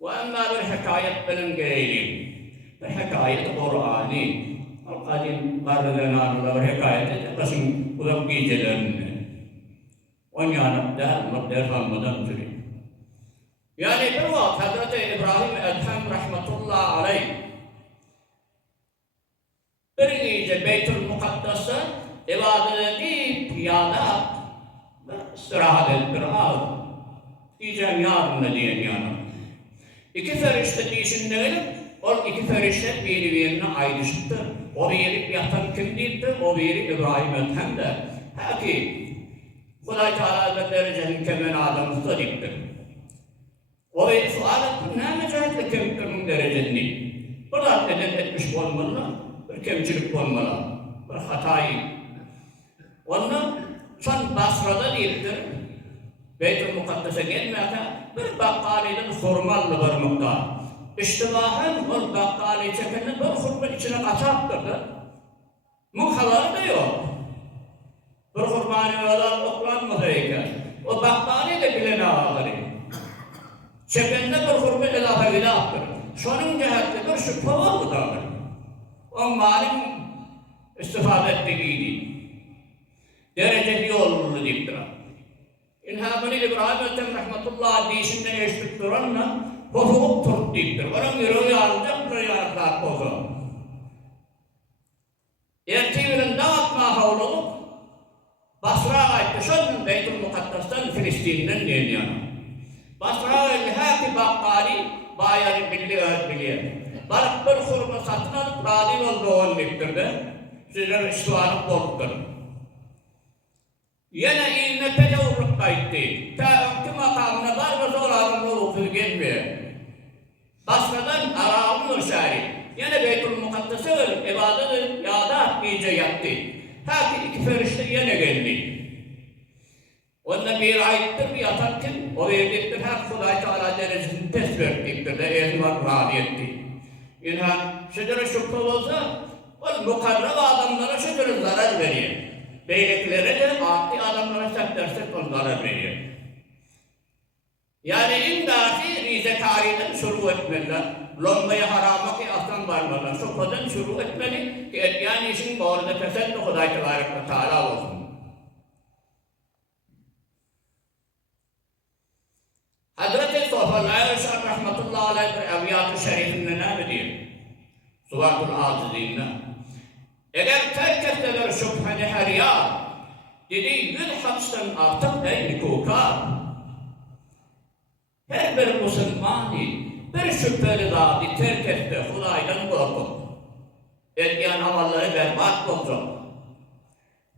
وأما بالحكاية بالإنجليزي الحكاية قرآني القديم قررنا بالحكاية قسم ولقي جلن ونيانا ده مقدر فمدن جري يعني بالوقت حضرت إبراهيم أدهم رحمة الله عليه بريج بيت المقدس إبادتي piyada istirahat ettirir. Diyeceğim yarın da diyen yana. İki ferişte değişimleri, o iki ferişte birbirine ayrıştır. O biri yatan kimdir, o biri İbrahim Ethem de. Peki, Kuday Teala Hazretleri Cennet-i Adem Sıdik'tir. O biri sual ettim, ne mücahitli kimdir derecesini? Burada neden etmiş olmalı, bir kemçilik olmalı, bir hatayı. Onu son Basra'da değildir. Beyt-i Mukaddes'e gelmeden bir bakkaliden hurmalı varmakta. İştibahen o bakkali çekenin bir hurma içine kaçaktırdı. Muhaları da yok. Bir hurmanı olan oklanmadıyken o bakkali de bilene ağları. Çekende bir hurma ilave ilahtır. Şunun cihetli bir şüphe oldu da. O malum istifade ettiğiydi. Dereceli yolunu diktir. İnhamını İbrahim Ethem rahmetullah deyişinden eşlik duranla hofuk turt diktir. Onun yürüyü alacak buraya yaratlar kozu. Ertiğinin dağıtma havlulup Basra'ya aitti. Şunun Beyt-i Mukaddes'ten Filistin'den deniyor. Basra'ya ilhaki bakkali bayarı biliyor. Balık bir hurma satın alıp radil olduğunu diktirdi. Sizler iştivarı korktur. Yine ilme tecavürlük kayıttı. Ki makamına var ve zor ağırlığı okuyu gelmiyor. Basradan Arağın Nurşari. Yine Beyt-ül Mukaddes'e verip ibadet-i yada iyice yattı. Ta ki iki ferişte yine geldi. Onda bir ayettir bir yatarken o verdiktir her Kuday Teala derecesini test verdiktir de ezman râli etti. Yine şöyle şüphe olsa o mukarrab adamlara şöyle zarar veriyor. Beyliklere de akli adamlara saklarsak zarar veriyor. Yani imdaki rize tarihten şuru etmeliler. Lombaya harama ki aslan varmadan şüpheden şuru etmeli ki etyan işin bu arada fesat da Huday Teala olsun. Hazreti Sofa'l-i Erşad rahmetullahi aleyhi evliyat-ı şerifinde ne diyor? Suvatul Aziz'inde. Eğer terk etseler şüpheni her yar, dedi 100 haçtan artık ey nikukar. Her bir Müslümanı bir şüpheli zati terk etse Huday'dan korkup, etkiyen amalları berbat olacak.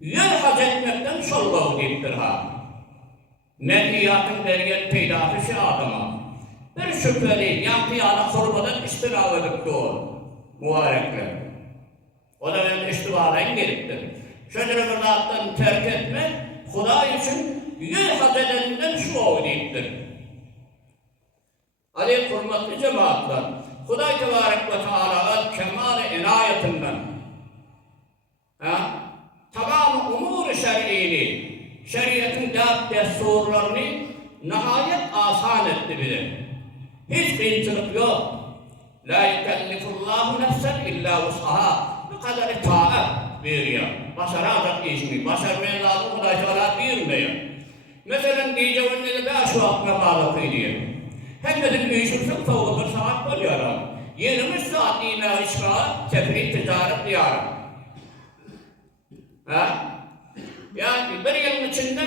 100 hac etmekten şolgav deyiptir ha. Mediyatın dergen peydafı adama. Bir şüpheli yankıyana kurbadan istirav edip doğur. Mübarekler. O da benim iştivadan geliptir. Şöyle bir zattan terk etmek, Huday için 100 hac edeninden şu oğu deyiptir. Ali hürmetli cemaatler, Huday Tebarek ve Teala'nın kemal-i inayetinden tamam umur-u şer'ini, şeriatın dâb desturlarını nihayet asan etti bize. Hiç kıyımcılık yok. La yükellifullahu nefsen illa vus'aha. Bu kadar itaat veriyor. Başaracak işini, başarmaya lazım Huday Teala bilmiyor. Mesela diyeceğin ne de şu aklına bağlı diyor. Hemmetin büyüşürsün soğuk bir saat var yarar. 20 saat ila işgal, tefrik ticaret diyarı. Yani bir yılın içinde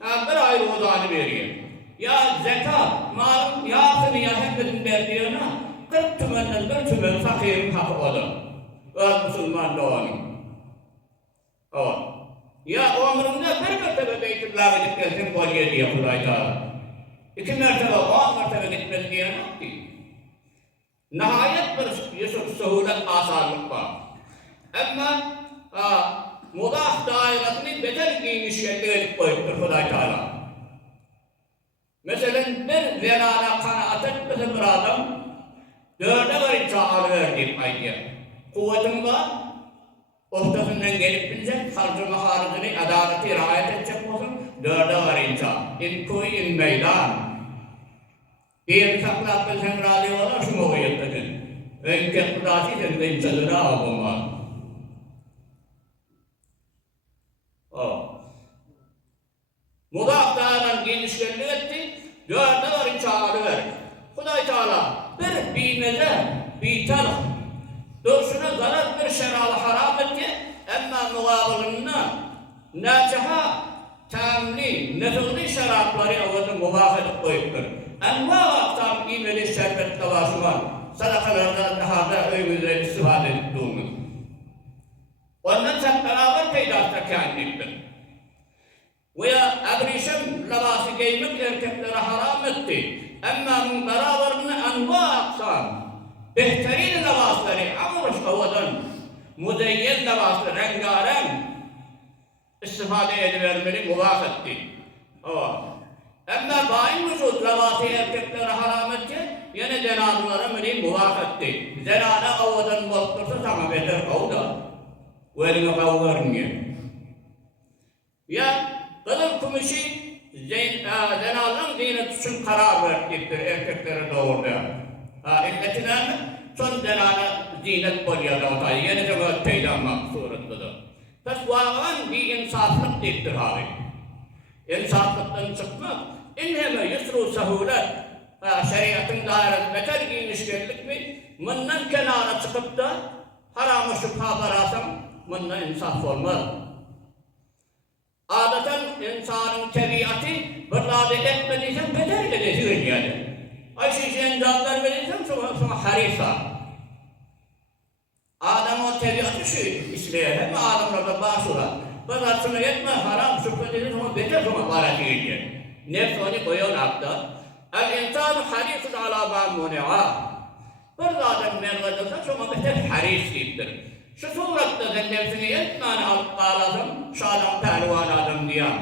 bir ayrı odanı veriyor. Ya zekat, malum yağsını ya hemmetin verdiğine 40 tümenden bir tümen fakirin hakkı odur. Öz Müslüman doğanın. Evet. Ya ömrümde bir mertebe Beytullah'a gidip gelsin kolye diye Huday Teala. 2 mertebe, 10 mertebe gitmez diye ne ki? Nihayet bir suhulet asanlık var. Ama mudaf dairesini beter giymiş yerine edip koyuptur Huday Teala. Mesela bir zelala kanaat etmesi bir adam 4'e var çağrı verdiğim aydiye. Kuvvetim var, ortasından gelip bilecek, harcama harcını, adaleti riayet edecek olsun, 4'e var insan. İn kuy in meydan. Bir saklatlı sen razı olan şu mu yetmedin? Önce kudası sen de imzaları alma. Mudaf dağının genişlerini etti, dörde var çağrı ver. Huday Teala bir bilmece, bir tarih, durşuna zarar bir şeralı haram etti, emma mugabilinde nâçaha, tamli, nefilli şarapları avadın mubah edip koyuptur. Enva aktam imeli şerbet tavası var, sadakalardan daha öymüzle istifade ettiğimiz. Ondan sen beraber peydasta kendiktir. Veya abrişim labası giymek erkeklere haram etti. Ama bunun beraberinde enva aksam, behterin labasları, amruş havadan, muzeyyen labasları, rengarenk istifade edivermeli, mubah etti. Ama bain vücut labası erkeklere haram etti, yine cenabılara mili mubah etti. Zenada havadan boztursa sana beter kavda. Velime kavvarmıyor. Ya, kadın kumuşi zenalın dini için karar verdiktir erkeklere doğurdu. İlletine son zenala zinet bolya da yeni de böyle peydanmak suretlidir. Tasvavan bir insaflık deyiptir abi. İnsaflıktan çıkmak, inheme yusru sahulet, şeriatın dairesi beter giyinişkerlik mi, bundan kenara çıkıp da haram-ı şüpha barasam, bundan insaf olmaz. Adeten insanın tabiatı bırlade etmediysen beter edesirin yani. Ayşe endamlar verirsen sonra harisa. Adamın tabiatı şu İsmail hem adamlarda basura. Bazısına yetme haram şüphedilin sonra beter sonra baratı gidiyor. Nefs onu koyuyor akta. El insan harisun ala ma'muni'a. Bırlade mervedilsen sonra beter haris deyiptir. Şu suratta da nefsini yetmeni alıp bağladım, şu adam pehlivan adam diyen.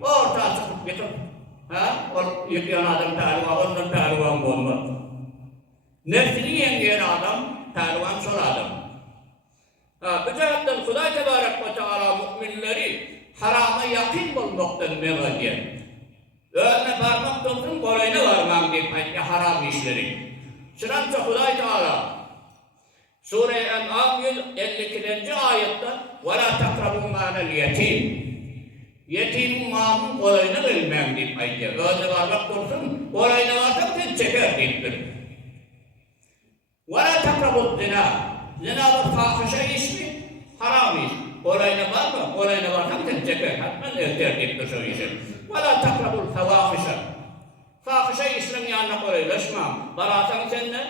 Orta çıkıp getir. Yıkayan adam pehlivan, ondan pehlivan olmaz. Nefsini yengeyen adam, pehlivan sol adam. Bu cihetten Huday Tebarek ve Teala müminleri harama yakın bulmaktan mevadiye. Öğrene parmak tutun, kolayına varmam deyip haram işleri. Şunanca Huday Teala Sure-i En'am 152. ayette وَلَا تَقْرَبُوا مَالَ الْيَتِيمِ Yetimin malının kolayını bilmem deyip ayette. Öyle varmak dursun, kolayına varsak sen çeker deyiptir. وَلَا تَقْرَبُوا الزِّنَا Zina bir fahişe iş mi? Haram iş. Kolayına var mı? Kolayına varsak sen çeker. Hatmen erter deyiptir şu işi. وَلَا تَقْرَبُوا الْفَوَاحِشَ Fahişe işlerin yanına kolaylaşmam. Barasan sen de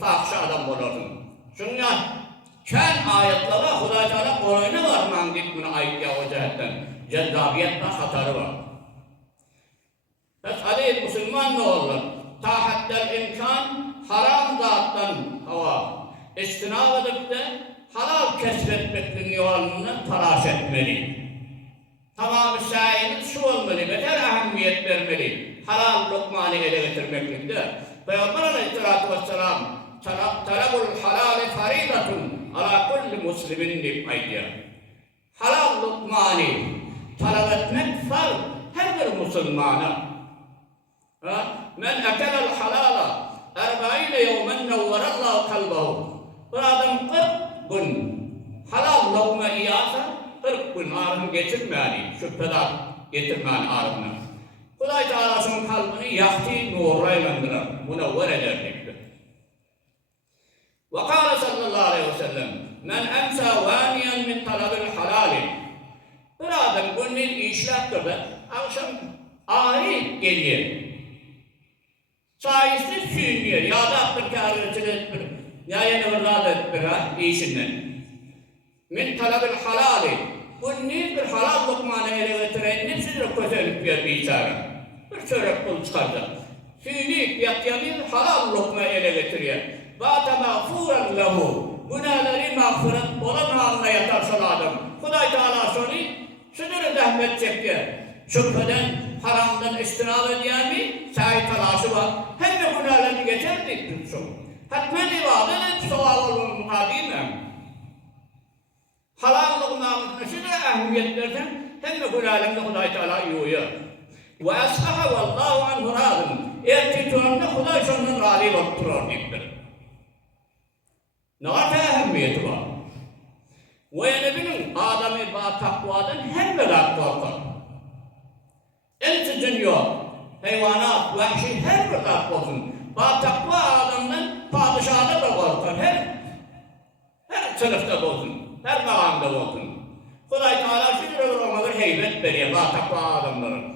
fahişe adam olursun. Şunlar, kân ayetleri Huday Teala kolayına varman deyip bunu ayet ya o cihetten. Cezzabiyet ve hatarı var. Aziz Müslüman ne olur? Tahaddel imkan haram zattan hava. İstinab edip de halal kesbetmekten yolunu telaş etmeli. Tamam-ı şahiniz şu olmalı, beter ehemmiyet vermeli. Halal lokmanı ele getirmeklikte. Peygamber Aleyhisselatü Vesselam talabul halal faridatun ala kulli muslimin deyip aydiya. Halal lokmanı talep etmek farz her bir Müslümana. Men ekelel halala 40 yevmen nevverallahu kalbahu. Bir adam 40 gün halal lokma yiyasa 40 gün ağrını getirmeyeni, şüpheden getirmeyeni ağrını. Huday Teala'sının kalbini yakti nurraylandırar, munevver eder deyiptir. وقال صلى الله عليه وسلم من أمسى وانيا من طلب الحلال bir adam günün işlektir de akşam ağrı geliyor. Sayesinde sürünüyor. Ya da attır kârıcılık ettir. Ya yeni vırladı ettir ha işinden. Min talabil halali. Günün bir halal lokmanı ele getiren nefsidir kötülük bir biçare. Bir çörek bul çıkardı. Sürünüp yatyanın halal lokma ele getiriyor. Vâte mağfuren lehu. Günahları mağfiret olan haline yatarsan adam. Huday Teala soruyor. Sınırı zahmet çekti. Şüpheden, haramdan istinab ediyen mi? Sahi talaşı var. Hem de günahlarını geçerdik tutsun. Hatmen ibadet sual olun mukadimem. Halallık namusunu da ehemmiyet versen hem de günahlarını Huday Teala yuyor. Ve ashaha vallahu anhu razım. Erti tuanında Huday şondan razı bolup durur deyipdir. Ne kadar ehemmiyeti var? Ve yani bilin adamı ba takvadan hem velat korkar. Elçicin yok. Hayvanat, vahşi her bir tat olsun. Ba takva adamdan padişahda da korkar. Her sınıfta olsun. Her makamda olsun. Huday Teala şükür olur ona bir heybet veriyor ba takva adamların.